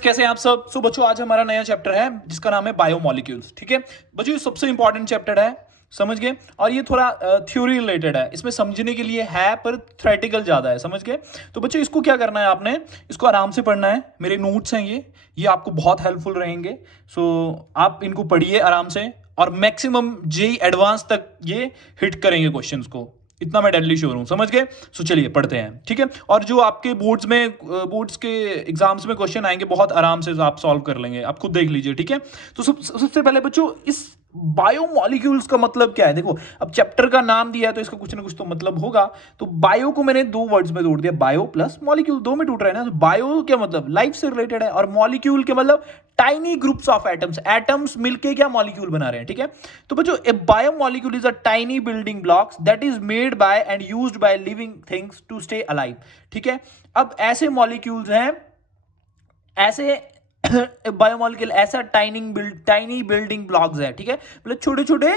कैसे हैं आप सब। बच्चों आज हमारा नया चैप्टर है जिसका नाम है बायोमोलिक्यूल्स। ठीक है बच्चों, ये सबसे इंपॉर्टेंट चैप्टर है, समझ गए। और ये थोड़ा थ्योरी रिलेटेड है, इसमें समझने के लिए है पर थ्योरेटिकल ज़्यादा है, समझ गए। तो बच्चों इसको क्या करना है, आपने इसको आराम से पढ़ना है। मेरे नोट्स हैं ये आपको बहुत हेल्पफुल रहेंगे। सो आप इनको पढ़िए आराम से और मैक्सिमम जेई एडवांस तक ये हिट करेंगे क्वेश्चंस को, इतना मैं डेडली श्योर हूं, समझ गए। सो चलिए पढ़ते हैं, ठीक है। और जो आपके बोर्ड्स के एग्जाम्स में क्वेश्चन आएंगे बहुत आराम से आप सॉल्व कर लेंगे, आप खुद देख लीजिए, ठीक है। तो सबसे पहले बच्चों इस बायोमोलिक्यूल्स का मतलब क्या है। देखो अब चैप्टर का नाम दिया है तो इसका कुछ ना कुछ तो मतलब होगा। तो बायो को मैंने दो वर्ड्स में तोड़ दिया, बायो प्लस मॉलिक्यूल, दो में टूट रहा है ना। तो बायो क्या मतलब लाइफ से रिलेटेड है, और मॉलिक्यूल के मतलब tiny groups of atoms, atoms मिलके क्या मॉलिक्यूल बना रहे हैं, ठीक है। तो बच्चों a biomolecule is a tiny building blocks that is made by and used by living things to stay alive, ठीक है। अब ऐसे मॉलिक्यूल्स हैं, ऐसे बायोमोलिक्यूल ऐसा टाइनी बिल्डिंग ब्लॉक्स है, ठीक है। मतलब छोटे छोटे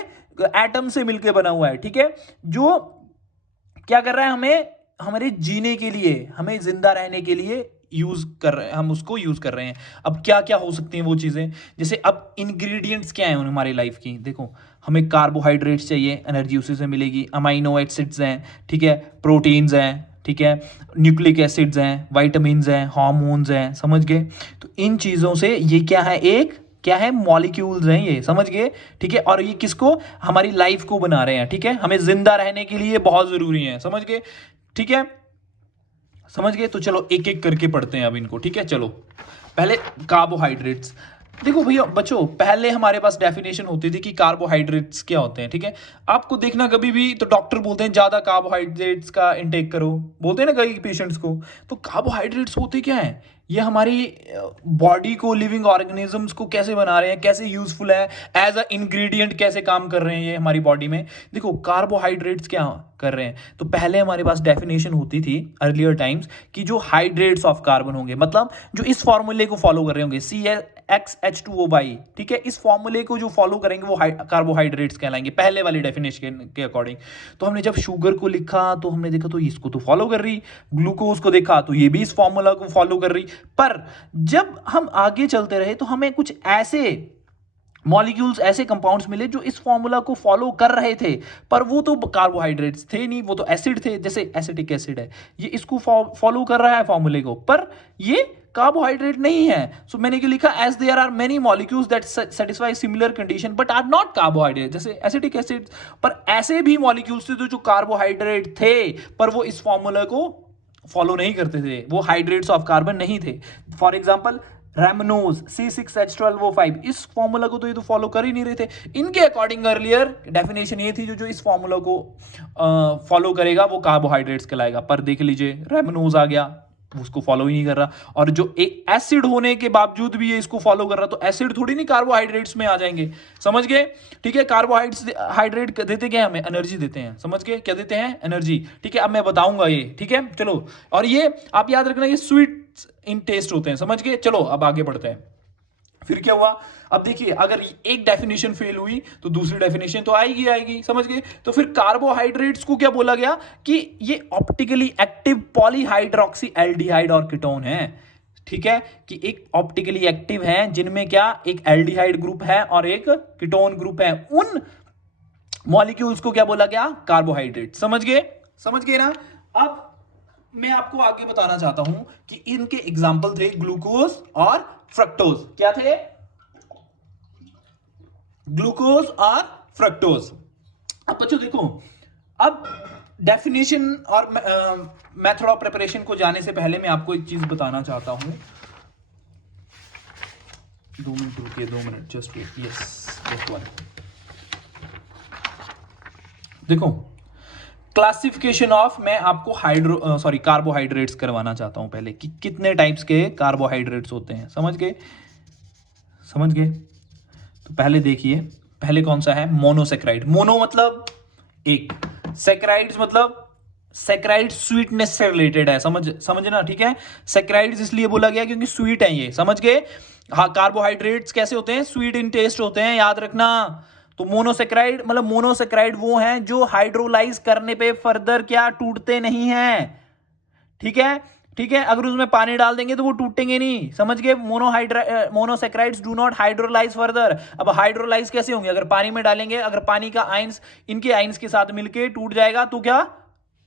एटम से मिलकर बना हुआ है, ठीक है। जो क्या कर रहा है, हमें हमारे जीने के लिए, हमें जिंदा रहने के लिए यूज कर रहे हैं, हम उसको यूज कर रहे हैं। अब क्या क्या हो सकती हैं वो चीजें, जैसे अब इंग्रेडिएंट्स क्या हैं हमारी लाइफ की। देखो हमें कार्बोहाइड्रेट्स चाहिए, एनर्जी उसी से मिलेगी। अमाइनो एसिड्स हैं, ठीक है, प्रोटीन्स हैं, ठीक है, न्यूक्लिक एसिड्स हैं, वाइटामिन्स हैं, हार्मोन्स हैं, समझ गए। तो इन चीज़ों से ये क्या है, एक क्या है, मॉलिक्यूल्स हैं ये, समझ गए, ठीक है। और ये किसको, हमारी लाइफ को बना रहे हैं, ठीक है, हमें जिंदा रहने के लिए बहुत जरूरी है, समझ गए, ठीक है, समझ गए। तो चलो एक एक करके पढ़ते हैं अब इनको, ठीक है। चलो पहले कार्बोहाइड्रेट्स। देखो भैया बच्चों, पहले हमारे पास डेफिनेशन होती थी कि कार्बोहाइड्रेट्स क्या होते हैं, ठीक है। आपको देखना कभी भी तो डॉक्टर बोलते हैं ज्यादा कार्बोहाइड्रेट्स का इंटेक करो, बोलते हैं ना कई पेशेंट्स को। तो कार्बोहाइड्रेट्स होते क्या है, ये हमारी बॉडी को, लिविंग ऑर्गेनिजम्स को कैसे बना रहे हैं, कैसे यूजफुल है, एज अ इंग्रेडिएंट कैसे काम कर रहे हैं ये हमारी बॉडी में। देखो कार्बोहाइड्रेट्स क्या कर रहे हैं, तो पहले हमारे पास डेफिनेशन होती थी अर्लियर टाइम्स कि जो हाइड्रेट्स ऑफ कार्बन होंगे, मतलब जो इस फॉर्मूले को फॉलो कर रहे होंगे, CXH2O बाई, ठीक है, इस फॉर्मूले को जो फॉलो करेंगे वो कार्बोहाइड्रेट्स कहलाएंगे, पहले वाली डेफिनेशन के अकॉर्डिंग। तो हमने जब शुगर को लिखा तो हमने देखा तो इसको तो फॉलो कर रही, ग्लूकोज को देखा तो ये भी इस फॉर्मूला को फॉलो कर रही। पर जब हम आगे चलते रहे तो हमें कुछ ऐसे मॉलिक्यूल्स, ऐसे कंपाउंड्स मिले जो इस फॉर्मूला को फॉलो कर रहे थे, पर वो तो कार्बोहाइड्रेट्स थे नहीं, वो तो एसिड थे, जैसे एसिटिक एसिड है, ये इसको फॉलो कर रहा है फॉर्मूले को, पर ये कार्बोहाइड्रेट नहीं है। सो मैंने क्या लिखा, as there are many molecules that satisfy similar condition but are not carbohydrate, जैसे एसिटिक एसिड। पर ऐसे भी मॉलिक्यूल्स थे जो कार्बोहाइड्रेट थे, पर वो इस फॉर्मूला को फॉलो नहीं करते थे, वो हाइड्रेट्स ऑफ कार्बन नहीं थे। फॉर एग्जाम्पल रैमनोज C6H12O5, इस फॉर्मूला को तो ये तो फॉलो कर ही नहीं रहे थे। इनके अकॉर्डिंग अर्लियर डेफिनेशन ये थी जो इस फॉर्मूला को फॉलो करेगा वो कार्बोहाइड्रेट्स कहलाएगा। पर देख लीजिए रैमनोज आ गया, उसको फॉलो ही नहीं कर रहा, और जो एक एसिड होने के बावजूद भी ये इसको फॉलो कर रहा, तो एसिड थोड़ी नहीं कार्बोहाइड्रेट्स में आ जाएंगे, समझ गए, ठीक है। कार्बोहाइड्रेट देते क्या हमें, एनर्जी देते हैं, समझ गए, क्या देते हैं, एनर्जी, ठीक है। अब मैं बताऊंगा ये, ठीक है, चलो। और ये आप याद रखना, ये स्वीट इन टेस्ट होते हैं, समझ गए। चलो अब आगे बढ़ते हैं। फिर क्या हुआ, अब देखिए अगर एक डेफिनेशन फेल हुई तो दूसरी डेफिनेशन तो आएगी, समझ गए। तो फिर कार्बोहाइड्रेट्स को क्या बोला गया कि ये ऑप्टिकली एक्टिव पॉलीहाइड्रोक्सी एल्डिहाइड और कीटोन है, ठीक है, कि एक ऑप्टिकली एक्टिव है जिनमें क्या एक एल्डिहाइड ग्रुप है और एक कीटोन ग्रुप है, उन मॉलिक्यूल्स को क्या बोला गया, कार्बोहाइड्रेट, समझ गए ना। अब मैं आपको आगे बताना चाहता हूं कि इनके एग्जाम्पल थे ग्लूकोज और फ्रक्टोज, क्या थे, ग्लूकोज और फ्रक्टोज। अब बच्चों देखो, अब डेफिनेशन और मेथड ऑफ प्रिपरेशन को जाने से पहले मैं आपको एक चीज बताना चाहता हूं। 2 minute just wait, yes one. देखो क्लासिफिकेशन ऑफ, मैं आपको कार्बोहाइड्रेट्स करवाना चाहता हूं पहले, कि कितने टाइप्स के कार्बोहाइड्रेट्स होते हैं, समझ गए। तो पहले देखिए, पहले कौन सा है, मोनोसेक्राइड। मोनो मतलब एक, सेक्राइड्स मतलब सेक्राइड स्वीटनेस से रिलेटेड है, समझना, ठीक है। सेक्राइड्स इसलिए बोला गया क्योंकि स्वीट है ये, समझ गए। हाँ, कार्बोहाइड्रेट्स कैसे होते हैं, स्वीट इन टेस्ट होते हैं, याद रखना। तो मोनोसेक्राइड मतलब मोनोसेक्राइड वो हैं जो हाइड्रोलाइज करने पे फर्दर क्या टूटते नहीं हैं, ठीक है। ठीक है, अगर उसमें पानी डाल देंगे तो वो टूटेंगे नहीं, समझ गए। Monosaccharides do not hydrolyse further. अब हाइड्रोलाइज कैसे होंगे? अगर पानी में डालेंगे, अगर पानी का आयंस इनके आयंस के साथ मिलके टूट जाएगा तो क्या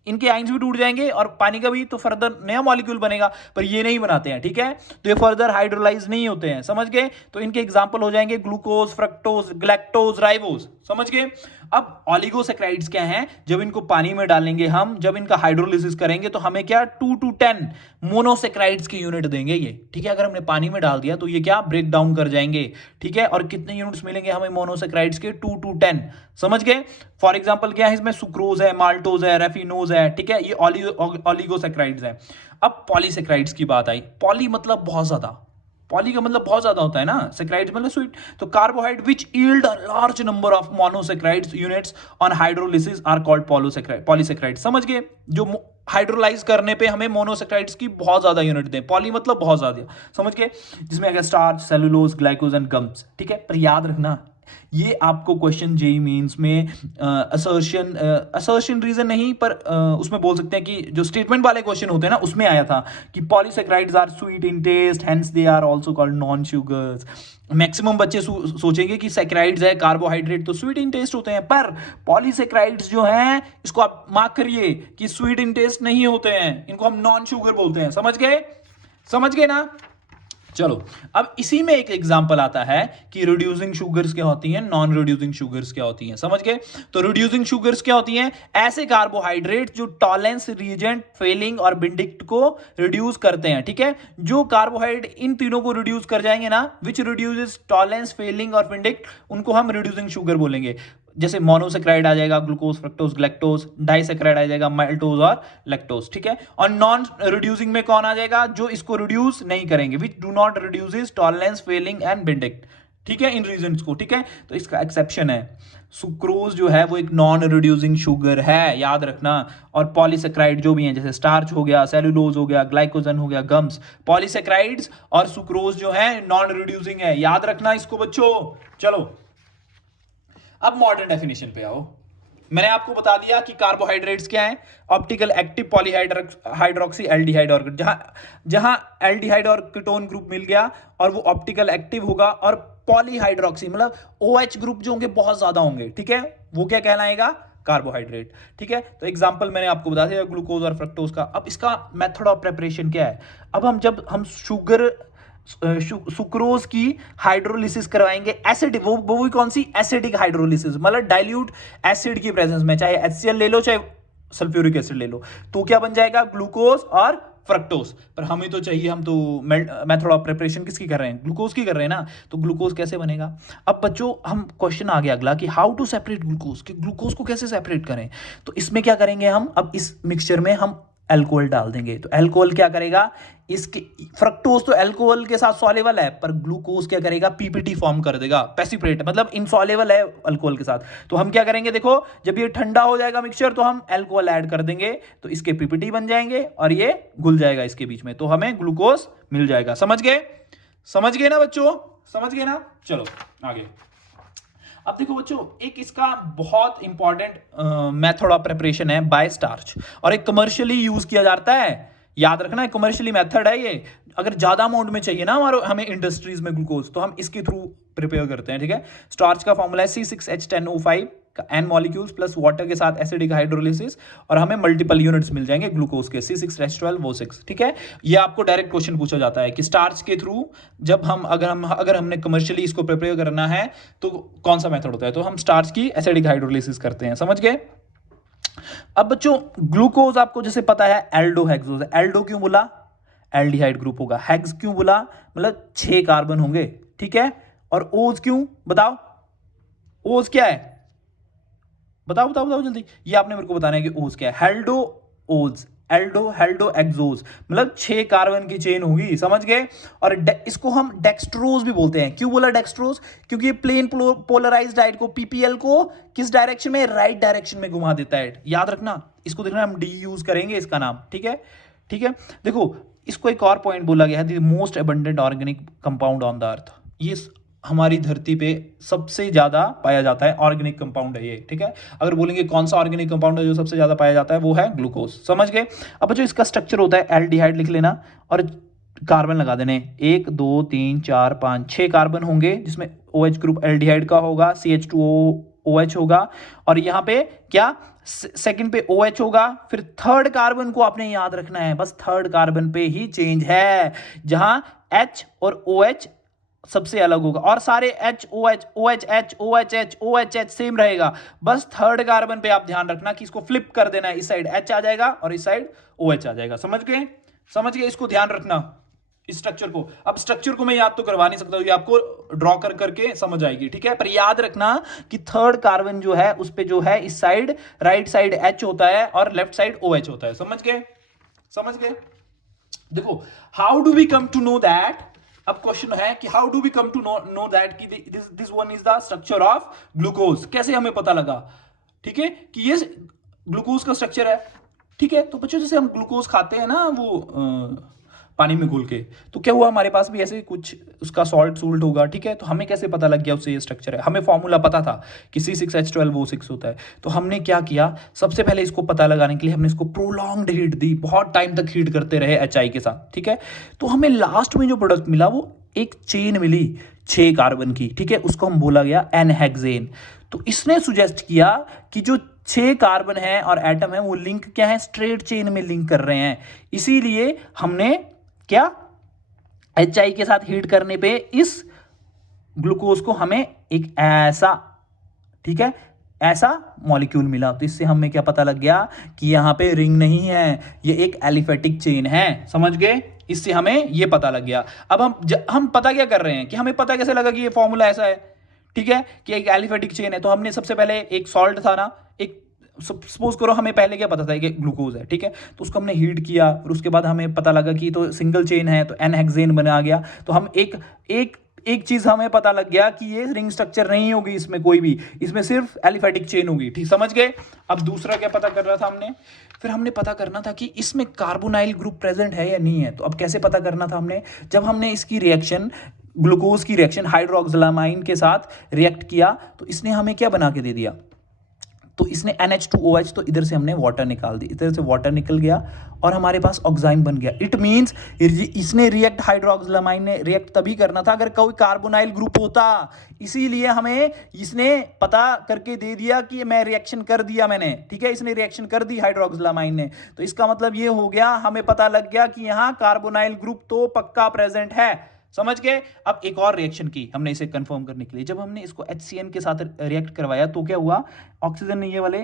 इनके आयंस भी टूट जाएंगे और पानी का भी, तो फर्दर नया मॉलिक्यूल बनेगा। पर ये नहीं बनाते हैं, ठीक है, तो ये फर्दर हाइड्रोलाइज नहीं होते हैं, समझ गए। तो इनके एग्जांपल हो जाएंगे ग्लूकोज, फ्रक्टोज, ग्लैक्टोज, राइबोज, समझ गए। अब ऑलिगोसैकराइड्स क्या हैं? जब इनको पानी में डालेंगे हम, जब इनका हाइड्रोलिसिस करेंगे तो हमें क्या 2 to 10 मोनोसेक्राइड्स की यूनिट देंगे ये, ठीक है। अगर हमने पानी में डाल दिया तो ये क्या ब्रेक डाउन कर जाएंगे, ठीक है। और कितने यूनिट्स मिलेंगे हमें मोनोसेक्राइड्स के? 2 to 10, समझ गए। फॉर एग्जांपल क्या है इसमें? सुक्रोज है, माल्टोज है, रेफिनोज है, ठीक है, ये ऑलिगोसैकराइड्स है। अब पॉलीसेक्राइड्स की बात आई। पॉली मतलब बहुत ज्यादा, पॉली का मतलब बहुत ज्यादा होता है ना, सेक्राइड्स मतलब स्वीट। तो carbohydrate which yield a large number of monosaccharides units on hydrolysis are called polysaccharide. समझ गए, जो हाइड्रोलाइज करने पे हमें मोनोसेक्राइड्स की बहुत ज्यादा यूनिट दें, पॉली मतलब बहुत ज्यादा, समझ गए। जिसमें अगर स्टार्च, सेलुलोज, ग्लाइकोज एंड गम्स, ठीक है। पर याद रखना, ये आपको क्वेश्चन जेई मेंस में असर्शन रीजन नहीं, पर उसमें बोल सकते हैं कि जो स्टेटमेंट वाले क्वेश्चन होते हैं ना, उसमें आया था कि polysaccharides are sweet in taste, hence they are also called non sugars. Maximum बच्चे सोचेंगे कि सेक्राइड्स है, कार्बोहाइड्रेट तो स्वीट इन टेस्ट होते हैं, पर पॉलीसेक्राइड्स जो हैं, इसको आप मार्क करिए कि स्वीट इन टेस्ट नहीं होते हैं, इनको हम नॉन शुगर बोलते हैं, समझ गए, समझ गए ना। चलो, अब इसी में एक एग्जांपल आता है कि रिड्यूसिंग शुगर्स क्या होती हैं, नॉन रिड्यूसिंग शुगर्स क्या होती हैं, समझ गए। तो रिड्यूसिंग शुगर्स क्या होती हैं? ऐसे कार्बोहाइड्रेट जो टॉलेंस, रीजेंट, फेलिंग और बिंडिक्ट को रिड्यूस करते हैं, ठीक है। जो कार्बोहाइड्रेट इन तीनों को रिड्यूस कर जाएंगे ना, विच रिड्यूसेस टॉलेंस, फेलिंग और बिंडिक्ट, उनको हम रिड्यूसिंग शुगर बोलेंगे। जैसे मोनोसेक्राइड आ जाएगा ग्लूकोज, फ्रक्टोज, ग्लैक्टोज, डाइसेक्राइड आ जाएगा माल्टोज और लैक्टोज, ठीक है। और नॉन रिड्यूसिंग में कौन आ जाएगा? जो इसको रिड्यूस नहीं करेंगे, which do not reduces Tollens, Fehling and Benedict, ठीक है, इन रीजंस को, ठीक है। तो इसका एक्सेप्शन है, सुक्रोज जो है वो एक नॉन रिड्यूसिंग शुगर है, याद रखना। और पॉलीसेक्राइड जो भी हैं, जैसे स्टार्च हो गया, सेलुलोज हो गया, ग्लाइकोजन हो गया, गम्स, पॉलीसेक्राइड्स और सुक्रोज जो है नॉन रिड्यूसिंग है, याद रखना इसको बच्चों। चलो, अब मॉडर्न डेफिनेशन पे आओ। मैंने आपको बता दिया कि कार्बोहाइड्रेट्स क्या है, optical active polyhydroxy aldehyde orbit, जहां जहां एल्डिहाइड और कीटोन ग्रुप मिल गया और वो ऑप्टिकल एक्टिव होगा, और पॉलीहाइड्रोक्सी मतलब OH ग्रुप जो होंगे बहुत ज्यादा होंगे, ठीक है, वो क्या कहलाएगा? कार्बोहाइड्रेट, ठीक है। तो एग्जांपल मैंने आपको बता दिया ग्लूकोज और फ्रक्टोज का। अब इसका मेथड ऑफ प्रिपरेशन क्या है? अब जब हम सुक्रोज की हाइड्रोलिसिस करवाएंगे, एसिडिक, वो भी कौन सी? एसिडिक हाइड्रोलिसिस, मतलब डाइल्यूट एसिड की प्रेजेंस में, चाहे HCl ले लो चाहे सल्फ्यूरिक एसिड ले लो, तो क्या बन जाएगा? ग्लूकोज और फ्रक्टोज। पर हमें तो चाहिए, हम तो मेथड ऑफ प्रिपरेशन किसकी कर रहे हैं? ग्लूकोज की कर रहे हैं ना, तो ग्लूकोज कैसे बनेगा? अब बच्चों, हम क्वेश्चन आ गया अगला कि हाउ टू सेपरेट ग्लूकोज, कि ग्लूकोज को कैसे सेपरेट करें। तो इसमें क्या करेंगे हम? अब इस मिक्सचर में हम अल्कोहल डाल देंगे, तो अल्कोहल क्या करेगा? इसके फ्रक्टोज तो अल्कोहल के साथ सॉल्युबल है, पर ग्लूकोज क्या करेगा? पीपीटी फॉर्म कर देगा, पैसिप्रेट मतलब इनसॉल्युबल है अल्कोहल के साथ। तो हम क्या करेंगे? देखो, जब ये ठंडा हो जाएगा मिक्सचर, तो हम अल्कोहल ऐड कर देंगे, तो इसके पीपीटी बन जाएंगे और ये घुल जाएगा इसके बीच में, तो हमें ग्लूकोज मिल जाएगा। समझ गए? समझ गए ना बच्चों? समझ गए ना? चलो आगे। अब देखो बच्चों, एक इसका बहुत इंपॉर्टेंट मेथड ऑफ प्रिपरेशन है बाय स्टार्च, और एक कमर्शियली यूज किया जाता है, याद रखना है, कमर्शियली मेथड है ये। अगर ज्यादा अमाउंट में चाहिए ना हमें इंडस्ट्रीज में ग्लूकोज, तो हम इसके थ्रू प्रिपेयर करते हैं, ठीक है। स्टार्च का फॉर्मूला है C6H10O5 का N मॉलिक्यूल्स प्लस वाटर के साथ एसिडिक हाइड्रोलिसिस, और हमें मल्टीपल यूनिट्स मिल जाएंगे ग्लूकोज के, C6H12O6, ठीक है। ये आपको डायरेक्ट क्वेश्चन पूछा जाता है कि स्टार्च के थ्रू जब अगर हमने कमर्शियली इसको प्रिपेयर करना है तो कौन सा मेथड होता है, तो हम स्टार्च की एसिडिक हाइड्रोलिसिस करते हैं, समझ गए। अब बच्चों, ग्लूकोज आपको जैसे पता है एल्डो हेक्सोज, एल्डो क्यों बोला? एल्डिहाइड ग्रुप होगा। हेक्स क्यों बोला? मतलब 6 कार्बन होंगे, ठीक है। और ओज क्यों? बताओ, ओज क्या है? बताओ बताओ बताओ जल्दी, ये आपने मेरे को बताना है कि ओज क्या है। हेल्डो ओज, एल्डो हेल्डो एक्सोज, मतलब 6 कार्बन की चेन होगी, समझ गए। और इसको हम डेक्सट्रोज भी बोलते हैं। क्यों बोला डेक्सट्रोज? क्योंकि ये प्लेन पोलराइज्ड डाइट को, पीपीएल को किस डायरेक्शन में? राइट डायरेक्शन में घुमा देता है, याद रखना इसको। देखना, हम डी यूज करेंगे इसका नाम, ठीक है, ठीक है। देखो, इसको एक और पॉइंट बोला गया है, the most abundant organic compound on the earth. ये हमारी धरती पे सबसे ज्यादा पाया जाता है ऑर्गेनिक कंपाउंड है ये, ठीक है। अगर बोलेंगे कौन सा ऑर्गेनिक कंपाउंड है जो सबसे ज्यादा पाया जाता है, वो है ग्लूकोज। समझ गए। अब जो इसका स्ट्रक्चर होता है, एल्डिहाइड लिख लेना और कार्बन लगा देने, 1 2 3 4 5 6 कार्बन होंगे, जिसमें OH ग्रुप एल्डिहाइड का होगा, CH2OH होगा, और यहाँ पे क्या सेकंड पे OH होगा। फिर थर्ड कार्बन को आपने याद रखना है, बस थर्ड कार्बन पे ही चेंज है, जहां H और OH सबसे अलग होगा, और सारे HOH OHH OHH OHH same रहेगा। बस थर्ड कार्बन पे आप ध्यान रखना कि इसको फ्लिप कर देना है, इस साइड H आ जाएगा और इस साइड OH आ जाएगा। समझ गए, समझ गए, इसको ध्यान रखना इस स्ट्रक्चर को। अब स्ट्रक्चर को मैं याद तो करवा नहीं सकता, ये आपको ड्रॉ कर करके समझ आएगी, ठीक है। पर याद रखना कि थर्ड कार्बन जो है उस पे जो है इस साइड राइट साइड H होता है और लेफ्ट साइड OH होता है। समझ गए, समझ गए। देखो, how do we come to know that, अब क्वेश्चन है कि how do we come to know that कि this one is the structure of glucose, कैसे हमें पता लगा, ठीक है, कि ये ग्लूकोज का स्ट्रक्चर है, ठीक है। तो बच्चों जैसे हम ग्लूकोज खाते हैं ना वो पानी में घुल के, तो क्या हुआ, हमारे पास भी ऐसे कुछ उसका सॉल्ट होगा, ठीक है। तो हमें कैसे पता लग गया उससे ये स्ट्रक्चर है, हमें फॉर्मूला पता था कि C6H12O6 होता है। तो हमने क्या किया, सबसे पहले इसको पता लगाने के लिए हमने इसको प्रोलॉन्ग्ड हीट दी, बहुत टाइम तक हीट करते रहे HI के साथ, ठीक है। तो हमें लास्ट में जो प्रोडक्ट मिला वो एक चेन मिली 6 कार्बन की, ठीक है, उसको हम बोला गया एनहेक्सेन। तो इसने सुजेस्ट किया कि जो 6 कार्बन है और एटम है वो लिंक क्या है, स्ट्रेट चेन में लिंक कर रहे हैं। इसीलिए हमने क्या, HI के साथ हीट करने पे इस ग्लूकोज को हमें एक ऐसा, ठीक है, ऐसा मॉलिक्यूल मिला। तो इससे हमें क्या पता लग गया कि यहां पे रिंग नहीं है, ये एक एलिफेटिक चेन है। समझ गए, इससे हमें ये पता लग गया। अब हम पता क्या कर रहे हैं कि हमें पता कैसे लगा कि ये फॉर्मूला ऐसा है, ठीक है, कि एक एलिफेटिक चेन है। तो हमने सबसे पहले एक सॉल्ट था ना, एक सपोज करो हमें पहले क्या पता था कि ग्लूकोज है, ठीक है, तो उसको हमने हीट किया, फिर उसके बाद हमें पता लगा कि तो सिंगल चेन है, तो एनहेक्सेन बना गया। तो हम एक एक एक चीज हमें पता लग गया कि ये रिंग स्ट्रक्चर नहीं होगी इसमें कोई भी, इसमें सिर्फ एलिफेटिक चेन होगी, ठीक, समझ गए। अब दूसरा क्या पता कर रहा था हमने, फिर हमने पता करना था कि इसमें कार्बोनाइल ग्रुप प्रेजेंट है या नहीं है। तो अब कैसे पता करना था हमने, जब हमने इसकी रिएक्शन, ग्लूकोज की रिएक्शन हाइड्रोक्सिलामाइन के साथ रिएक्ट किया, तो इसने हमें क्या बना के दे दिया, तो इसने NH2OH, तो इधर से हमने वाटर निकाल दी, इधर से वाटर निकल गया और हमारे पास ऑक्साइन बन गया। इट मींस इसने रिएक्ट, हाइड्रोक्सिलामाइन ने रिएक्ट तभी करना था अगर कोई कार्बोनाइल ग्रुप होता, इसीलिए हमें इसने पता करके दे दिया कि मैं रिएक्शन कर दिया मैंने, ठीक है, इसने रिएक्शन कर दी हाइड्रोक्सिलामाइन ने। तो इसका मतलब ये हो गया, हमें पता लग गया कि यहां कार्बोनाइल ग्रुप तो पक्का प्रेजेंट है। समझ गए। अब एक और रिएक्शन की हमने इसे कंफर्म करने के लिए, जब हमने इसको HCN के साथ रिएक्ट करवाया तो क्या हुआ, ऑक्सीजन ने ये वाले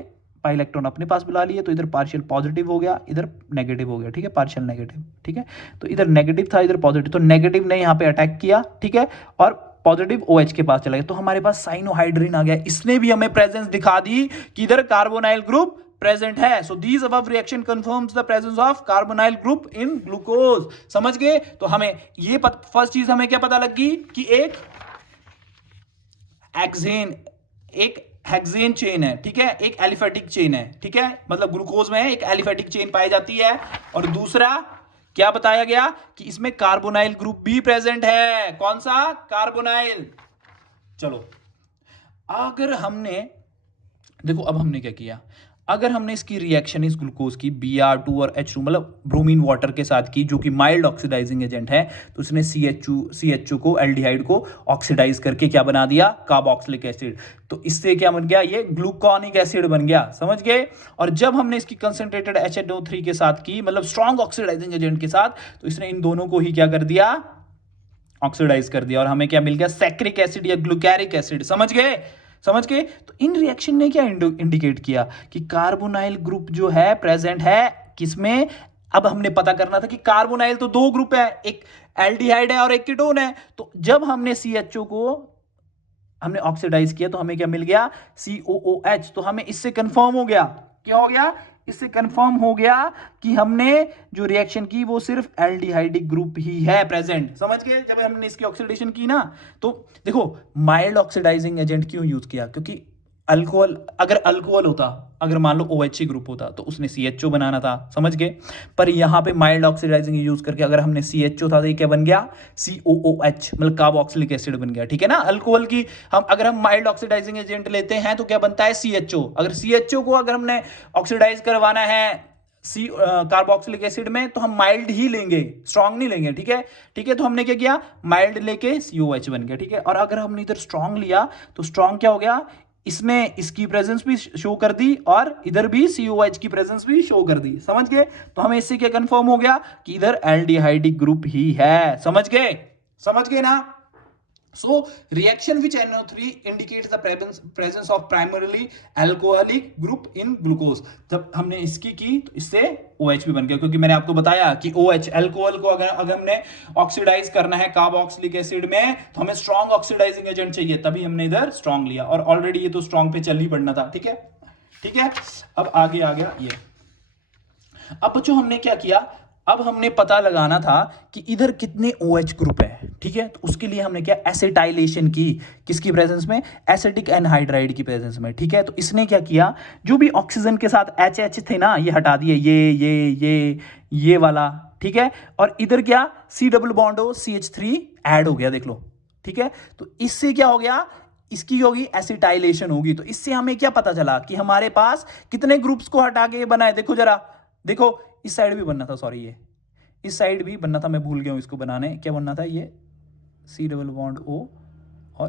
पाई इलेक्ट्रॉन अपने पास बुला लिए, तो इधर पार्शियल पॉजिटिव हो गया, इधर नेगेटिव हो गया, ठीक है, पार्शियल नेगेटिव, ठीक है। तो इधर नेगेटिव था, इधर पॉजिटिव, तो नेगेटिव ने यहाँ पे अटैक किया, ठीक है, और पॉजिटिव OH के पास चला गया, तो हमारे पास साइनोहाइड्रिन आ गया। इसने भी हमें प्रेजेंस दिखा दी कि इधर कार्बोनाइल ग्रुप प्रेजेंट है। So these above reaction confirms the presence of carbonyl group in glucose. समझ गए। तो हमें ये फर्स्ट चीज हमें क्या पता लगी कि एक हेक्सेन चेन है, ठीक है, एक एलिफेटिक चेन है, ठीक है, मतलब ग्लूकोज में एक एलिफेटिक चेन पाई जाती है। और दूसरा क्या बताया गया कि इसमें कार्बोनाइल ग्रुप भी प्रेजेंट है। कौन सा, कार्बोनाइल। चलो, अगर हमने देखो, अब हमने क्या किया, अगर हमने इसकी रिएक्शन इस ग्लूकोज की Br2 और H2 मतलब ब्रोमीन वाटर के साथ की, जो कि माइल्ड ऑक्सीडाइजिंग एजेंट है, तो उसने CHO को, एल्डिहाइड को ऑक्सीडाइज करके क्या बना दिया, कार्बोक्सिलिक एसिड। तो इससे क्या बन गया, ये ग्लूकोनिक एसिड बन गया। समझ गए। और जब हमने इसकी कंसंट्रेटेड HNO3 के साथ की, मतलब स्ट्रॉन्ग ऑक्सीडाइजिंग एजेंट के साथ, तो इसने इन दोनों को ही क्या कर दिया, ऑक्सीडाइज कर दिया, और हमें क्या मिल गया, सैक्रिक एसिड या ग्लूकैरिक एसिड। समझ गए, समझ गए। तो इन रिएक्शन ने क्या इंडिकेट किया कि कार्बोनाइल ग्रुप जो है प्रेजेंट है किसमें। अब हमने पता करना था कि कार्बोनाइल तो 2 ग्रुप है, एक एल्डिहाइड है और एक कीटोन है। तो जब हमने CHO को हमने ऑक्सीडाइज किया तो हमें क्या मिल गया, COOH। तो हमें इससे कंफर्म हो गया, क्या हो गया, इससे कंफर्म हो गया कि हमने जो रिएक्शन की वो सिर्फ एल्डिहाइडिक ग्रुप ही है प्रेजेंट। समझ गए। जब हमने इसकी ऑक्सीडेशन की ना, तो देखो माइल्ड ऑक्सीडाइजिंग एजेंट क्यों यूज किया, क्योंकि अल्कोहल, अगर अल्कोहल होता, अगर मान लो OH ग्रुप होता तो उसने CHO बनाना था, समझ गए। पर यहाँ पे माइल्ड ऑक्सीडाइजिंग यूज करके अगर हमने CHO था तो ये क्या बन गया, COOH, मतलब कार्बोक्सिलिक एसिड बन गया, ठीक है ना। अल्कोहल की हम अगर हम माइल्ड ऑक्सीडाइजिंग एजेंट लेते हैं तो क्या बनता है, CHO। अगर CHO को अगर हमने ऑक्सीडाइज करवाना है सी कार्बोक्सिलिक एसिड में तो हम माइल्ड ही लेंगे, स्ट्रांग नहीं लेंगे, ठीक है। ठीक है, तो हमने क्या किया, माइल्ड लेके COH बन गया, ठीक है। और अगर हमने इधर स्ट्रांग लिया तो स्ट्रांग क्या हो गया, इसने इसकी प्रेजेंस भी शो कर दी और इधर भी COH की प्रेजेंस भी शो कर दी, समझ गए। तो हमें इससे क्या कंफर्म हो गया कि इधर एल्डिहाइडिक ग्रुप ही है, समझ गए, समझ गए ना। So reaction which NO3 indicates the presence of primarily alcoholic group in glucose। जब हमने इसकी की तो इससे OH भी बन गया, क्योंकि मैंने आपको बताया कि OH अल्कोहल को अगर हमने ऑक्सीडाइज करना है कार्बोक्सिलिक एसिड में तो हमें स्ट्रॉन्ग ऑक्सीडाइजिंग एजेंट चाहिए, तभी हमने इधर स्ट्रॉन्ग लिया, और ऑलरेडी ये तो स्ट्रॉन्ग पे चल ही पड़ना था, ठीक है। ठीक है, अब आगे आ गया ये। अब बच्चों हमने क्या किया, अब हमने पता लगाना था कि इधर कितने OH ग्रुप है, ठीक है। तो उसके लिए हमने क्या, एसिटाइलेशन की, किसकी प्रेजेंस में, एसिटिक एनहाइड्राइड की प्रेजेंस में, ठीक है। तो इसने क्या किया, जो भी ऑक्सीजन के साथ HH थे ना, ये हटा दिए, ये वाला, ठीक है। और इधर क्या, C डबल बॉन्ड हो, CH3 ऐड हो गया, देख लो, ठीक है। तो इससे क्या हो गया, इसकी होगी एसिटाइलेशन होगी। तो इससे हमें क्या पता चला कि हमारे पास कितने ग्रुप्स को हटा के बना है, देखो जरा, देखो इस साइड भी बनना था, सॉरी ये इस साइड भी बनना था, मैं भूल गया हूं इसको बनाने, क्या बनना था, ये C डबल बॉन्ड O और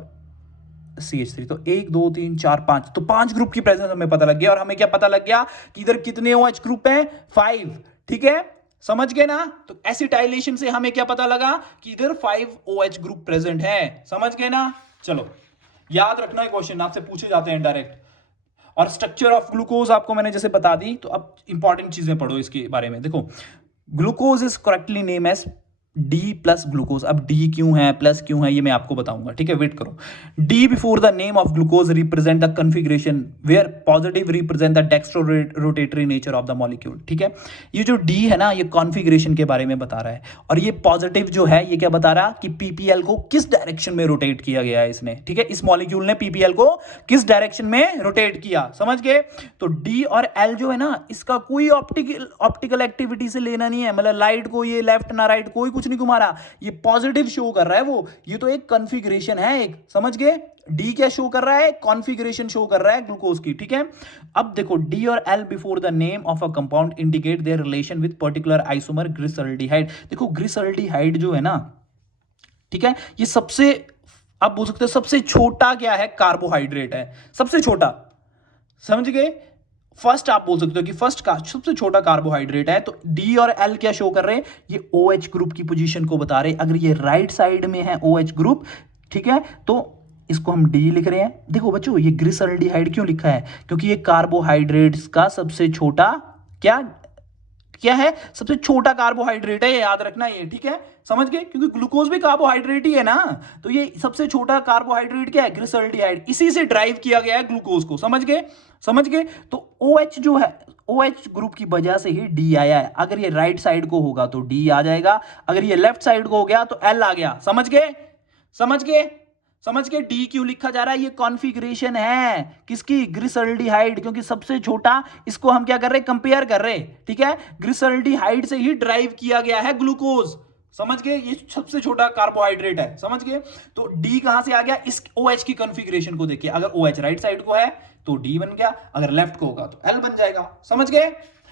CH3। तो 1 2 3 4 5, तो 5 ग्रुप की प्रेजेंस हमें पता लग गया। और हमें क्या पता लग गया कि इधर कितने OH ग्रुप है, 5, ठीक है, समझ गए ना। तो एसिटाइलेशन से हमें क्या पता लगा कि इधर 5 OH ग्रुप प्रेजेंट है, समझ गए ना। चलो याद रखना है, क्वेश्चन आपसे पूछे जाते हैं डायरेक्ट। और स्ट्रक्चर ऑफ ग्लूकोज आपको मैंने जैसे बता दी, तो अब इंपॉर्टेंट चीजें पढ़ो इसके बारे में। देखो, glucose is correctly name as D plus glucose. अब D क्यों है, प्लस क्यों है, ये मैं आपको बताऊंगा, ठीक है, वेट करो। D before the name of glucose represent the configuration where positive represent the dextro rotatory nature of the molecule, ठीक है। ये जो D है ना, ये कॉन्फिग्रेशन के बारे में बता रहा है, और ये पॉजिटिव जो है ये क्या बता रहा कि PPL को किस डायरेक्शन में रोटेट किया गया है इसने, ठीक है। इस मॉलिक्यूल ने PPL को किस डायरेक्शन में रोटेट किया, समझ गए। तो D और L जो है ना, इसका कोई ऑप्टिकल एक्टिविटी से लेना नहीं है, मतलब लाइट को ये लेफ्ट ना राइट कोई कुछ नहीं घुमा रहा, ये पॉजिटिव शो कर रहा है वो, ये तो एक कॉन्फ़िगरेशन है एक, समझ गए। डी क्या शो कर रहा है, कॉन्फ़िगरेशन शो कर रहा है ग्लूकोज की, ठीक है। अब देखो, डी और L before the name of a compound indicate there relation with particular isomer glyceraldehyde. देखो ग्लिसरल्डिहाइड जो है ना, ठीक है, ये सबसे, आप बोल सकते हो सबसे छोटा क्या है, कार्बोहाइड्रेट है, सबसे छोटा, समझ गए। फर्स्ट आप बोल सकते हो कि फर्स्ट का सबसे छोटा कार्बोहाइड्रेट है। तो डी और एल क्या शो कर रहे हैं, ये OH ग्रुप की पोजीशन को बता रहे हैं। अगर ये राइट साइड में है OH ग्रुप, ठीक है, तो इसको हम डी लिख रहे हैं। देखो बच्चों, ये ग्लिसरल्डिहाइड क्यों लिखा है, क्योंकि ये कार्बोहाइड्रेट्स का सबसे छोटा क्या क्या है, सबसे छोटा कार्बोहाइड्रेट है, ये याद रखना ये, ठीक है, समझ गए। क्योंकि ग्लूकोज भी कार्बोहाइड्रेट ही है ना, तो ये सबसे छोटा कार्बोहाइड्रेट क्या है, ग्लिसरल्डिहाइड, इसी से ड्राइव किया गया है ग्लूकोज को, समझ गए, समझ गए। तो OH जो है, OH ग्रुप की वजह से ही D आया है। अगर ये राइट साइड को होगा तो D आ जाएगा, अगर ये लेफ्ट साइड को हो गया तो L आ गया, समझ गए, समझ गए, समझ के। डी क्यों लिखा जा रहा है, ये कॉन्फ़िगरेशन है किसकी, ग्लिसरल्डिहाइड, क्योंकि सबसे छोटा, इसको हम क्या कर रहे हैं, कंपेयर कर रहे हैं, ठीक है। ग्लिसरल्डिहाइड से ही ड्राइव किया गया है ग्लूकोज, समझ गए, ये सबसे छोटा कार्बोहाइड्रेट है, समझ गए। तो डी कहां से आ गया, इस OH की कॉन्फ़िगरेशन को देखिए, अगर OH राइट साइड को है तो डी बन गया, अगर लेफ्ट को होगा तो एल बन जाएगा, समझ गए,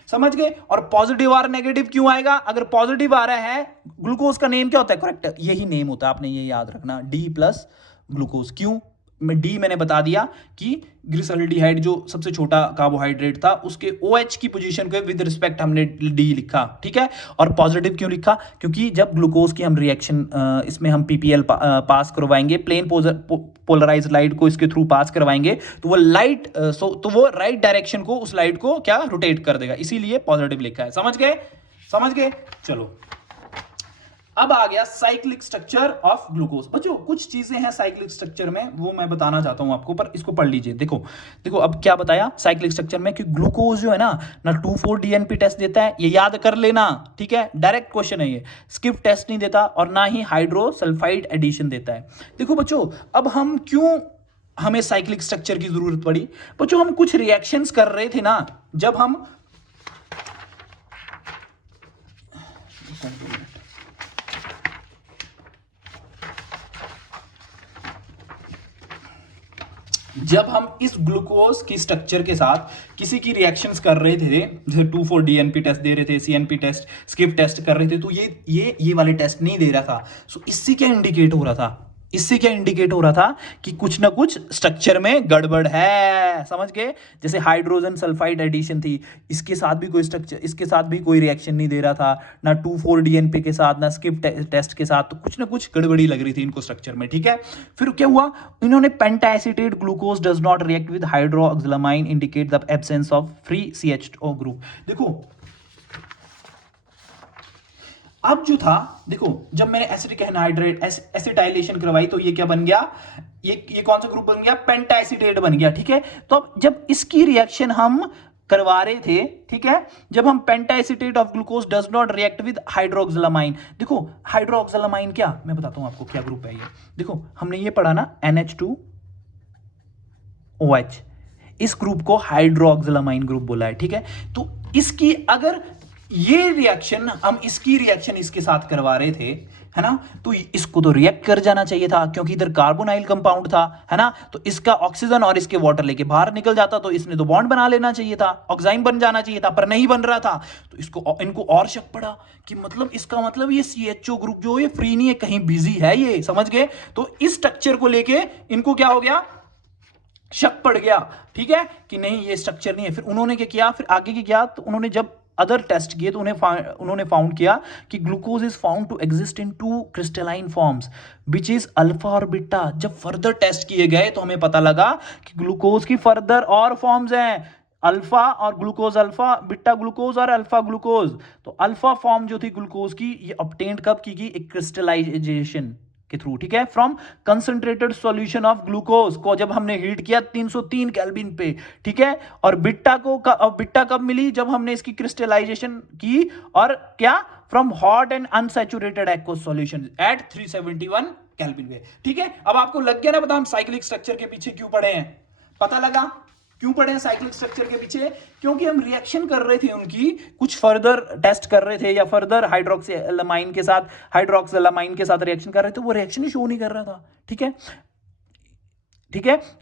समझ गए। और पॉजिटिव और नेगेटिव क्यों आएगा, अगर पॉजिटिव आ रहा है, ग्लूकोज का नेम क्या होता है, करेक्ट यही नेम होता है, आपने ये याद रखना, डी प्लस ग्लूकोज। क्यों, डी मैंने बता दिया कि ग्लिसरल्डिहाइड जो सबसे छोटा कार्बोहाइड्रेट था, उसके OH की पोजीशन को विद रिस्पेक्ट हमने डी लिखा, ठीक है। और पॉजिटिव क्यों लिखा, क्योंकि जब ग्लूकोज की हम रिएक्शन इसमें हम PPL पास करवाएंगे, प्लेन पोलराइज लाइट को इसके थ्रू पास करवाएंगे, तो वो लाइट तो वो राइट डायरेक्शन को, उस लाइट को क्या रोटेट कर देगा, इसीलिए पॉजिटिव लिखा है, समझ गए, समझ गए। चलो अब आ गया साइक्लिक स्ट्रक्चर ऑफ ग्लूकोज। बच्चों कुछ चीजें हैं साइक्लिक स्ट्रक्चर में, वो मैं बताना चाहता हूं आपको, पर इसको पढ़ लीजिए। देखो देखो अब क्या बताया साइक्लिक स्ट्रक्चर में, कि ग्लूकोज जो है ना 2,4-DNP टेस्ट देता है, ये याद कर लेना, ठीक है, डायरेक्ट क्वेश्चन है ये, स्किप टेस्ट नहीं देता, और ना ही हाइड्रोसल्फाइड एडिशन देता है। देखो बच्चों, अब हम क्यों हमें साइक्लिक स्ट्रक्चर की जरूरत पड़ी। बच्चों हम कुछ रिएक्शंस कर रहे थे ना, जब हम इस ग्लूकोज की स्ट्रक्चर के साथ किसी की रिएक्शंस कर रहे थे, जैसे 2,4-DNP टेस्ट दे रहे थे, CNP टेस्ट, स्किप टेस्ट कर रहे थे, तो ये वाले टेस्ट नहीं दे रहा था। सो इससे क्या इंडिकेट हो रहा था, कि कुछ ना कुछ स्ट्रक्चर में गड़बड़ है, समझ गए। जैसे हाइड्रोजन सल्फाइड एडिशन थी, इसके साथ भी कोई स्ट्रक्चर, इसके साथ भी कोई रिएक्शन नहीं दे रहा था, ना 2,4-DNP के साथ, ना स्किप टेस्ट के साथ, तो कुछ ना कुछ गड़बड़ी लग रही थी इनको स्ट्रक्चर में, ठीक है। फिर क्या हुआ, इन्होंने pentaacetate glucose does not react with hydroxylamine indicate the absence of free CH2 group. देखो अब जो था, देखो जब मैंने एसिटिक एनहाइड्रेट एसिटाइलेशन करवाई तो ये क्या बन गया, ये कौन सा ग्रुप बन गया, पेंटाएसिटेट बन गया, ठीक है। तो अब जब इसकी रिएक्शन हम करवा रहे थे, ठीक है, जब हम pentaacetate of glucose does not react with hydroxylamine, देखो हाइड्रोक्सिलामाइन क्या, मैं बताता हूं आपको क्या ग्रुप है ये। देखो हमने ये पढ़ा ना NH2OH, इस ग्रुप को हाइड्रोक्सिलामाइन ग्रुप बोला है, ठीक है। तो इसकी अगर ये रिएक्शन, हम इसकी रिएक्शन इसके साथ करवा रहे थे, है ना, तो इसको तो रिएक्ट कर जाना चाहिए था, क्योंकि इधर कार्बोनाइल कंपाउंड था, है ना, तो इसका ऑक्सीजन और इसके वाटर लेके बाहर निकल जाता, तो इसने तो बॉन्ड बना लेना चाहिए था, ऑक्साइन बन जाना चाहिए था, पर नहीं बन रहा था। तो इनको और शक पड़ा कि मतलब इसका मतलब ये CHO ग्रुप जो ये फ्री नहीं है, कहीं बिजी है ये, समझ गए। तो इस स्ट्रक्चर को लेके इनको क्या हो गया, शक पड़ गया, ठीक है, कि नहीं ये स्ट्रक्चर नहीं है। फिर उन्होंने क्या किया, फिर आगे किया, तो उन्होंने जब अदर टेस्ट किए तो उन्होंने फाउंड किया कि glucose is found to exist in 2 crystalline forms which is alpha और बीटा। जब फर्दर टेस्ट किए गए तो हमें पता लगा कि ग्लूकोज की फर्दर और फॉर्म्स हैं, अल्फा और ग्लूकोज अल्फा, बीटा ग्लूकोज और अल्फा ग्लूकोज। तो अल्फा फॉर्म जो थी ग्लूकोज की, ये ऑब्टेन्ड कब की गई, एक क्रिस्टलाइजेशन के थ्रू, ठीक है, from concentrated solution of glucose को जब हमने हीट किया 303 केल्विन पे, ठीक है। और बिट्टा कब मिली, जब हमने इसकी क्रिस्टलाइजेशन की, और क्या, from hot and unsaturated aqueous solution at 371 kelvin पे, ठीक है। अब आपको लग गया ना पता हम साइक्लिक स्ट्रक्चर के पीछे क्यों पड़े हैं, पता लगा क्यों पड़े हैं साइक्लिक स्ट्रक्चर के पीछे, क्योंकि हम रिएक्शन कर रहे थे, उनकी कुछ फर्दर टेस्ट कर रहे थे, या फर्दर हाइड्रोक्सिलामाइन के साथ रिएक्शन कर रहे थे, वो रिएक्शन ही शो नहीं कर रहा था, ठीक है,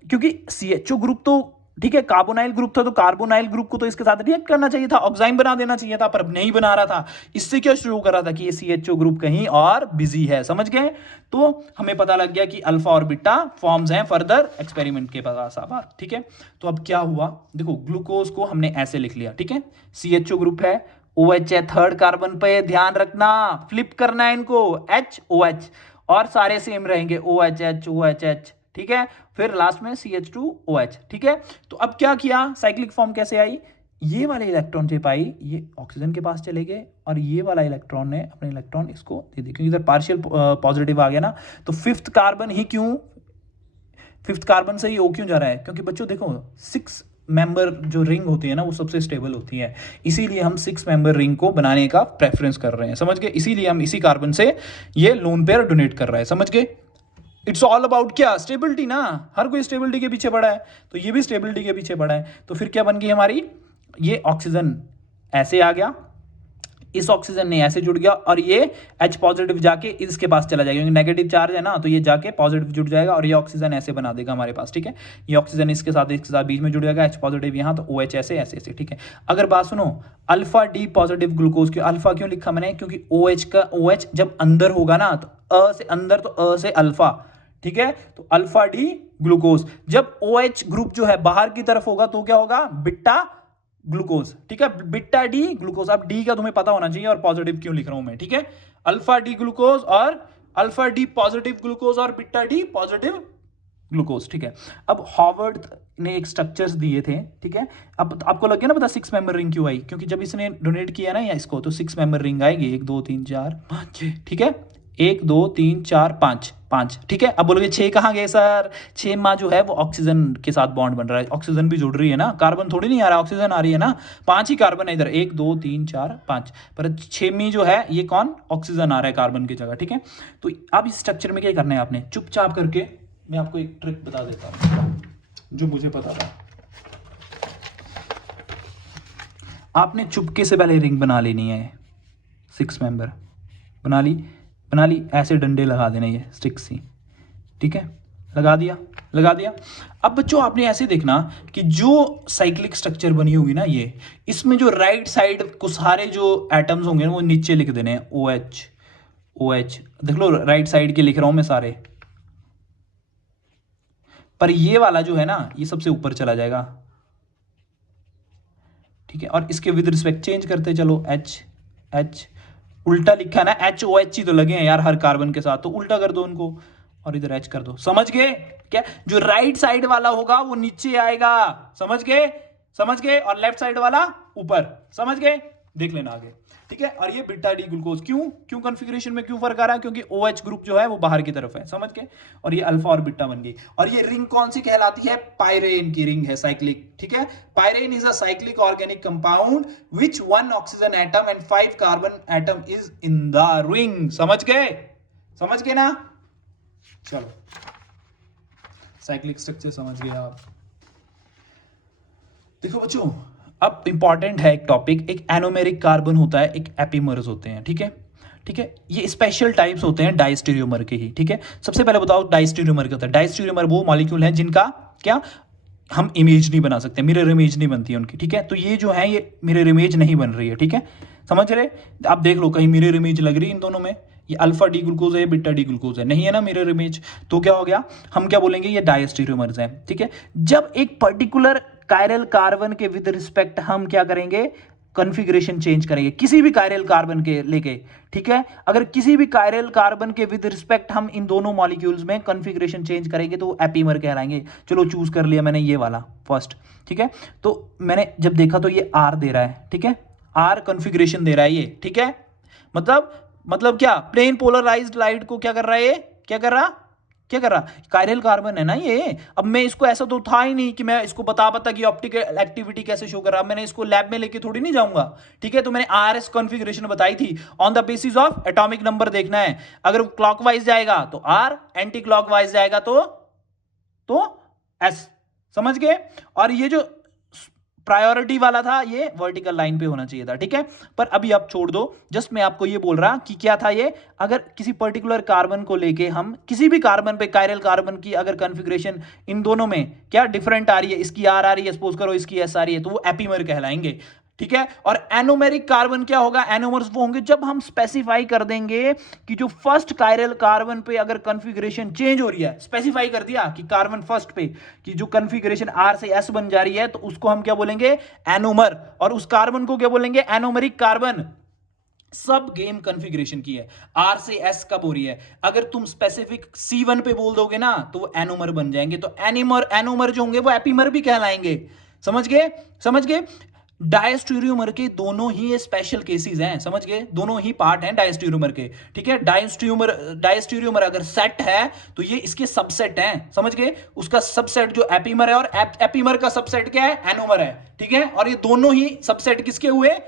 क्योंकि CHO ग्रुप तो, ठीक है, कार्बोनाइल ग्रुप था, तो कार्बोनाइल ग्रुप को तो इसके साथ रिएक्ट करना चाहिए था, ऑक्साइन बना देना चाहिए था, पर नहीं बना रहा था। इससे क्या शो कर रहा था कि ये CHO ग्रुप कहीं और बिजी है, समझ गए। तो हमें पता लग गया कि अल्फा और बीटा फॉर्म्स हैं फर्दर एक्सपेरिमेंट के पास आबाद, ठीक है। तो अब क्या हुआ, देखो ग्लूकोज को हमने ऐसे लिख लिया, ठीक है, CHO ग्रुप है, OH है, थर्ड कार्बन पे ध्यान रखना, फ्लिप करना है इनको, HOH, और सारे सेम रहेंगे, OH, ठीक है, फिर लास्ट में CH2OH, ठीक है। तो अब क्या किया, साइक्लिक फॉर्म कैसे आई, ये वाले इलेक्ट्रॉन टिप आई, ये ऑक्सीजन के पास चले गए, और ये वाला इलेक्ट्रॉन ने अपने इलेक्ट्रॉन इसको दे दी, क्योंकि इधर पार्शियल पॉजिटिव आ गया ना, तो फिफ्थ कार्बन से ही O क्यों जा रहा है, क्योंकि बच्चों देखो 6 मेंबर जो रिंग होती है ना, वो सबसे स्टेबल होती है, इसीलिए हम 6 मेंबर रिंग को बनाने का प्रेफरेंस कर रहे हैं, समझ गए, इसीलिए हम इसी कार्बन से ये लोन पेयर डोनेट कर रहा है, समझ गए। इट्स ऑल अबाउट क्या, स्टेबिलिटी ना, हर कोई स्टेबिलिटी के पीछे पड़ा है, तो ये भी स्टेबिलिटी के पीछे पड़ा है। तो फिर क्या बन गई हमारी, ये ऑक्सीजन ऐसे आ गया, इस ऑक्सीजन ने ऐसे जुड़ गया, और ये H पॉजिटिव जाके इसके पास चला जाएगा, क्योंकि नेगेटिव चार्ज है ना, तो ये जाके पॉजिटिव जुड़ जाएगा, और ये ऑक्सीजन ऐसे बना देगा हमारे पास, ठीक है। ये ऑक्सीजन इसके साथ बीच में जुड़ जाएगा, H पॉजिटिव यहाँ, तो OH ऐसे, ठीक है। अगर बात सुनो, अल्फा D पॉजिटिव ग्लूकोज की, अल्फा क्यों लिखा मैंने, क्योंकि OH जब अंदर होगा ना, तो अ से अंदर, तो अ से अल्फा, ठीक है, तो अल्फा D ग्लूकोज। जब OH ग्रुप जो है बाहर की तरफ होगा तो क्या होगा, बिट्टा ग्लूकोज, ठीक है, बिट्टा D ग्लूकोज। अब D का तुम्हें पता होना चाहिए, और पॉजिटिव क्यों लिख रहा हूं मैं, ठीक है, अल्फा D ग्लूकोज, और अल्फा D पॉजिटिव ग्लूकोज, और बिट्टा D पॉजिटिव ग्लूकोज, ठीक है। अब हॉवर्ड ने एक स्ट्रक्चर्स दिए थे, ठीक है। अब आपको लग गया ना पता 6 मेंबर रिंग क्यों आई, क्योंकि जब इसने डोनेट किया ना या इसको, तो 6 मेंबर रिंग आएगी, 1 2 3 4 5 6, ठीक है, 1 2 3 4 5, ठीक है। अब बोलोगे 6 कहाँ गए सर, 6 माँ जो है वो ऑक्सीजन के साथ बॉन्ड बन रहा है, ऑक्सीजन भी जुड़ रही है ना, कार्बन थोड़ी नहीं आ रहा, ऑक्सीजन आ रही है ना, 5 ही कार्बन है इधर, 1 2 3 4 5, पर 6वीं जो है ये कौन, ऑक्सीजन आ रहा है कार्बन की जगह, ठीक है। तो अब इस स्ट्रक्चर में क्या करना है आपने, चुपचाप करके मैं आपको एक ट्रिक बता देता हूँ जो मुझे पता था। आपने चुपके से पहले रिंग बना लेनी है, 6 मेंबर बना ली, ऐसे डंडे लगा देने ये स्टिक सी, ठीक है, लगा दिया। अब बच्चों आपने ऐसे देखना कि जो साइक्लिक स्ट्रक्चर बनी होगी ना ये, इसमें जो राइट साइड को सारे जो एटम्स होंगे ना वो नीचे लिख देने हैं, OH देख लो, राइट साइड के लिख रहा हूं मैं सारे, पर ये वाला जो है ना ये सबसे ऊपर चला जाएगा, ठीक है। और इसके विद रिस्पेक्ट चेंज करते चलो, H उल्टा लिखा है ना, HOH ही तो लगे हैं यार हर कार्बन के साथ, तो उल्टा कर दो उनको और इधर H कर दो, समझ गए क्या? जो राइट साइड वाला होगा वो नीचे आएगा, समझ गए, और लेफ्ट साइड वाला ऊपर, समझ गए, देख लेना आगे, ठीक है। और ये बीटा डी ग्लूकोज, क्यों कॉन्फ़िगरेशन में क्यों फर्क आ रहा है? क्योंकि OH ग्रुप जो है वो बाहर की तरफ है, समझ गए। और ये अल्फा और बीटा बन गई। और ये रिंग कौन सी कहलाती है? पायरेन की रिंग है, साइक्लिक, ठीक है। Pyran is a cyclic organic compound which 1 oxygen atom and 5 carbon atom is in the ring, समझ गए ना? चलो, साइक्लिक स्ट्रक्चर समझ गए आप। देखो बच्चों, अब इंपॉर्टेंट है एक टॉपिक, एक एनोमेरिक कार्बन होता है, एक एपीमर्स होते हैं, ठीक है। ये स्पेशल टाइप्स होते हैं डाइस्टीरियोमर के ही, ठीक है। सबसे पहले बताओ डाइस्टीरियोमर क्या होता है? डाइस्टीरियोमर वो मॉलिक्यूल है जिनका क्या हम इमेज नहीं बना सकते, मिरर इमेज नहीं बनती है उनकी, ठीक है। तो ये जो है ये मिरर इमेज नहीं बन रही है, ठीक है, समझ रहे? आप देख लो कहीं मिरर इमेज लग रही है इन दोनों में, ये अल्फा डी ग्लूकोज है, बीटा डी ग्लूकोज है, नहीं है ना मिरर इमेज, तो क्या हो गया, हम क्या बोलेंगे, ये डायस्टीरियोमर्स हैं, ठीक है। जब एक पर्टिकुलर कायरल कार्बन के विद रिस्पेक्ट हम क्या करेंगे, कॉन्फ़िगरेशन चेंज करेंगे, किसी भी कायरल कार्बन के लेके, ठीक है। अगर किसी भी कायरल कार्बन के विद रिस्पेक्ट हम इन दोनों मॉलिक्यूल्स में कॉन्फ़िगरेशन चेंज करेंगे तो वो एपीमर कहलाएंगे। चलो चूज कर लिया मैंने ये वाला फर्स्ट, ठीक है। तो मैंने जब देखा तो ये R दे रहा है, ठीक है, R कॉन्फ़िगरेशन दे रहा है ये, ठीक है। मतलब क्या, प्लेन पोलराइज्ड लाइट को क्या कर रहा है ये, क्या कर रहा, कायरल कार्बन है ना ये। अब मैं इसको ऐसा तो था ही नहीं कि मैं इसको बता कि ऑप्टिकल एक्टिविटी कैसे शो कर रहा, मैंने इसको लैब में लेके थोड़ी नहीं जाऊंगा, ठीक है। तो मैंने RS कॉन्फ़िगरेशन बताई थी, on the basis of atomic number देखना है। अगर क्लॉकवाइज जाएगा तो R, एंटी क्लॉकवाइज जाएगा तो S, समझ गए। और ये जो प्रायोरिटी वाला था ये वर्टिकल लाइन पे होना चाहिए था, ठीक है। पर अभी आप छोड़ दो, जस्ट मैं आपको ये बोल रहा कि क्या था ये, अगर किसी पर्टिकुलर कार्बन को लेके हम किसी भी कार्बन पे, कायरल कार्बन की अगर कॉन्फ़िगरेशन इन दोनों में क्या डिफरेंट आ रही है, इसकी R आ रही है, सपोज करो इसकी S आ रही है, तो वो एपीमर कहलाएंगे, ठीक है। और एनोमेरिक कार्बन क्या होगा, एनोमर्स वो होंगे जब हम स्पेसिफाई कर देंगे कि जो फर्स्ट कायरल कार्बन पे अगर कॉन्फ़िगरेशन चेंज हो रही है, स्पेसिफाई कर दिया कि कार्बन फर्स्ट पे कि जो कॉन्फ़िगरेशन R से S बन जा रही है, तो उसको हम क्या बोलेंगे, एनोमर। और उस कार्बन को क्या बोलेंगे, एनोमेरिक कार्बन। सब गेम कॉन्फ़िगरेशन की है, R से S कब हो रही है, अगर तुम स्पेसिफिक C1 पे बोल दोगे ना तो वो एनोमर बन जाएंगे, तो एनोमर जो होंगे वो एपीमर भी कहलाएंगे, समझ गए। डायस्टीरियोमर के दोनों ही स्पेशल केसेस हैं, समझ गए, दोनों ही पार्ट हैं डायस्टीरियोमर के, ठीक है। डायस्टीरियोमर अगर सेट है तो ये इसके सबसेट हैं, समझ गए। उसका सबसेट जो एपीमर है, और एपीमर का सबसेट क्या है, एनोमर है, ठीक है। और ये दोनों ही सबसेट किसके हुए,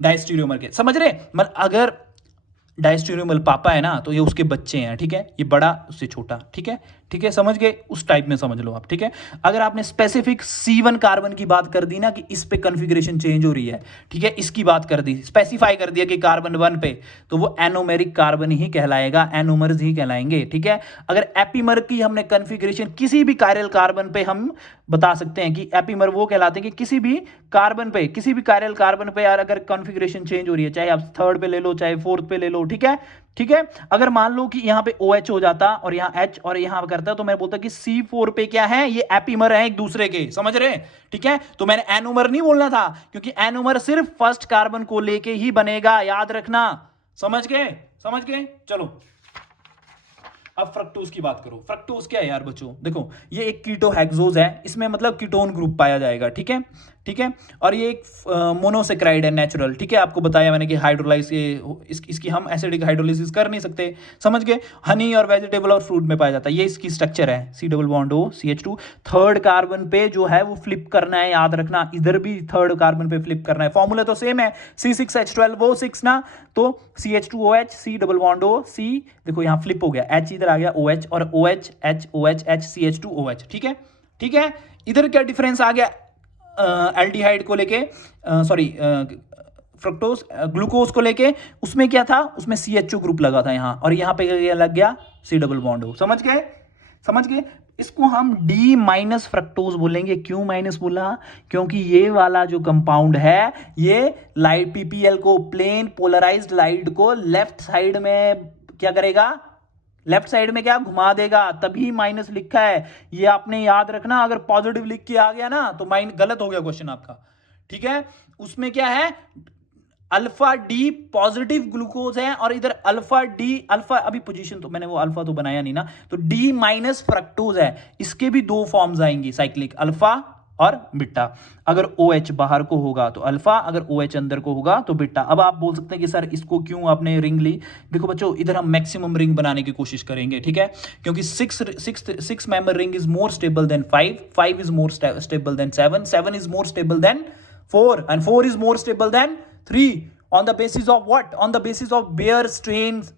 डायस्टीरियोमर के, समझ रहे। मतलब अगर डायस्टीरियोमर पापा है ना तो ये उसके बच्चे हैं, ठीक है, ये बड़ा उससे छोटा, ठीक है, समझ गए, उस टाइप में समझ लो आप, ठीक है। अगर आपने स्पेसिफिक C1 कार्बन की बात कर दी ना कि इस पे कॉन्फ़िगरेशन चेंज हो रही है, ठीक है, इसकी बात कर दी, स्पेसिफाई कर दिया कि कार्बन 1 पे, तो वो एनोमेरिक कार्बन ही कहलाएगा, एनोमर्स ही कहलाएंगे, ठीक है। अगर एपीमर की हमने कॉन्फ़िगरेशन किसी भी कायरल कार्बन पे हम बता सकते हैं कि एपीमर वो कहलाते हैं कि किसी भी कार्बन पे, किसी भी कायरल कार्बन पे यार अगर कॉन्फ़िगरेशन चेंज हो रही है, चाहे आप 3rd पे ले लो चाहे 4th पे ले लो, ठीक है। अगर मान लो कि यहां पे OH हो जाता और यहां H और यहां करता, तो मैं बोलता कि C4 पे क्या है, ये एपीमर है एक दूसरे के, समझ रहे, ठीक है। तो मैंने एनोमर नहीं बोलना था, क्योंकि एनोमर सिर्फ फर्स्ट कार्बन को लेके ही बनेगा, याद रखना, समझ गए। चलो अब फ्रक्टोज की बात करो। फ्रक्टोज क्या है यार बच्चों, देखो ये एक कीटोहेक्सोज है, इसमें मतलब कीटोन ग्रुप पाया जाएगा, ठीक है। ठीक है। और ये एक मोनोसेक्राइड है नेचुरल, ठीक है, आपको बताया मैंने कि हाइड्रोलाइज इसकी हम एसिडिक हाइड्रोलिसिस कर नहीं सकते, समझ गए। हनी और वेजिटेबल और फ्रूट में पाया जाता है, ये इसकी स्ट्रक्चर है, C double bond O CH2। Third carbon पे जो है वो फ्लिप करना है, याद रखना, इधर भी थर्ड कार्बन पे फ्लिप करना है। फॉर्मूला तो सेम है, C6H12O6 ना, तो CH2OH, सी डबल बॉन्ड ओ सी, देखो यहाँ फ्लिप हो गया, H इधर आ गया OH, और OH H OH H CH2OH, ठीक है, ठीक है। इधर क्या डिफरेंस आ गया एल्डिहाइड को लेके, सॉरी फ्रक्टोज ग्लूकोज को लेके, उसमें क्या था, उसमें CHO ग्रुप लगा था यहाँ, और यहाँ पे क्या लग गया, C डबल बॉन्ड O, समझ गए, समझ गए। इसको हम D माइनस फ्रक्टोज बोलेंगे। क्यों माइनस बोला, क्योंकि ये वाला जो कंपाउंड है ये लाइट PPL को, प्लेन पोलराइज्ड लाइट को लेफ्ट साइड में क्या करेगा, लेफ्ट साइड में क्या घुमा देगा, तभी माइनस लिखा है, ये आपने याद रखना। अगर पॉजिटिव लिख के आ गया ना तो गलत हो गया क्वेश्चन आपका, ठीक है। उसमें क्या है, अल्फा डी पॉजिटिव ग्लूकोज है, और इधर अल्फा डी, अल्फा अभी पोजीशन तो मैंने वो अल्फा तो बनाया नहीं ना, तो डी माइनस फ्रक्टोज है। इसके भी दो फॉर्म्स आएंगी साइक्लिक, अल्फा और बीटा। अगर OH बाहर को होगा तो अल्फा, अगर OH अंदर को होगा तो बीटा। अब आप बोल सकते हैं कि सर इसको क्यों आपने रिंग ली, देखो बच्चों इधर हम मैक्सिमम रिंग बनाने की कोशिश करेंगे, ठीक है, क्योंकि six member ring is more stable then 5 is more stable then 7 is more stable then 4 and 4 is more stable than 3 on the basis of what, on the basis of Beer-Strains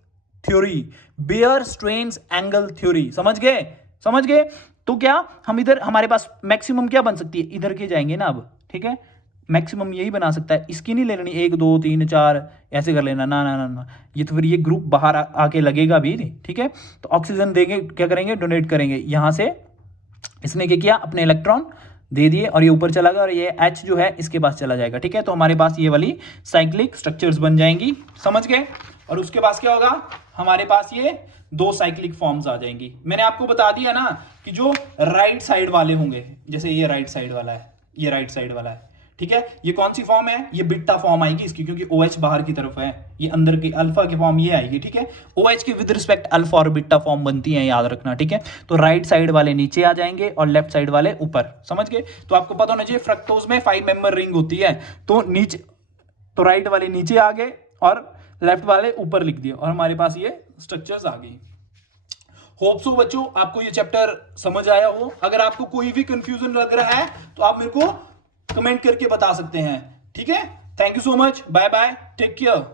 theory, Beer-Strains angle theory, समझ गए, समझ गए। तो क्या हम इधर हमारे पास maximum क्या बन सकती है, इधर के जाएंगे ना अब, ठीक है, मैक्सिमम यही बना सकता है, इसकी नहीं ले लेनी 1 2 3 4 ऐसे कर लेना, ना ना ना ना, ये तो फिर ये ग्रुप बाहर आके लगेगा भी नहीं, ठीक है। तो ऑक्सीजन देंगे, क्या करेंगे, डोनेट करेंगे, यहां से इसने क्या किया, अपने इलेक्ट्रॉन दे दिए और ये ऊपर चला गया, और ये H जो है इसके पास चला जाएगा, ठीक है। तो हमारे पास ये वाली साइक्लिक स्ट्रक्चर्स बन जाएंगी, समझ गए। और उसके पास क्या होगा, हमारे पास ये दो साइक्लिक फॉर्म्स आ जाएंगी। मैंने आपको बता दिया ना कि जो राइट साइड वाले होंगे, जैसे ये राइट साइड वाला है, ये राइट साइड वाला है, ठीक है, ये कौन सी फॉर्म है, ये बीटा फॉर्म आएगी इसकी, क्योंकि OH बाहर की तरफ है, ये अंदर की अल्फा की फॉर्म ये आएगी, ठीक है। OH की विद रिस्पेक्ट अल्फा और बीटा फॉर्म बनती है, याद रखना, ठीक है। तो राइट साइड वाले नीचे आ जाएंगे और लेफ्ट साइड वाले ऊपर, समझ गए। तो आपको पता होना चाहिए फ्रक्टोज में 5 मेंबर रिंग होती है, तो नीचे, तो राइट वाले नीचे आ गए और लेफ्ट वाले ऊपर लिख दिए, और हमारे पास ये स्ट्रक्चर्स आ गई। होप सो बच्चों आपको ये चैप्टर समझ आया हो। अगर आपको कोई भी कंफ्यूजन लग रहा है तो आप मेरे को कमेंट करके बता सकते हैं, ठीक है। Thank you so much, bye bye, take care.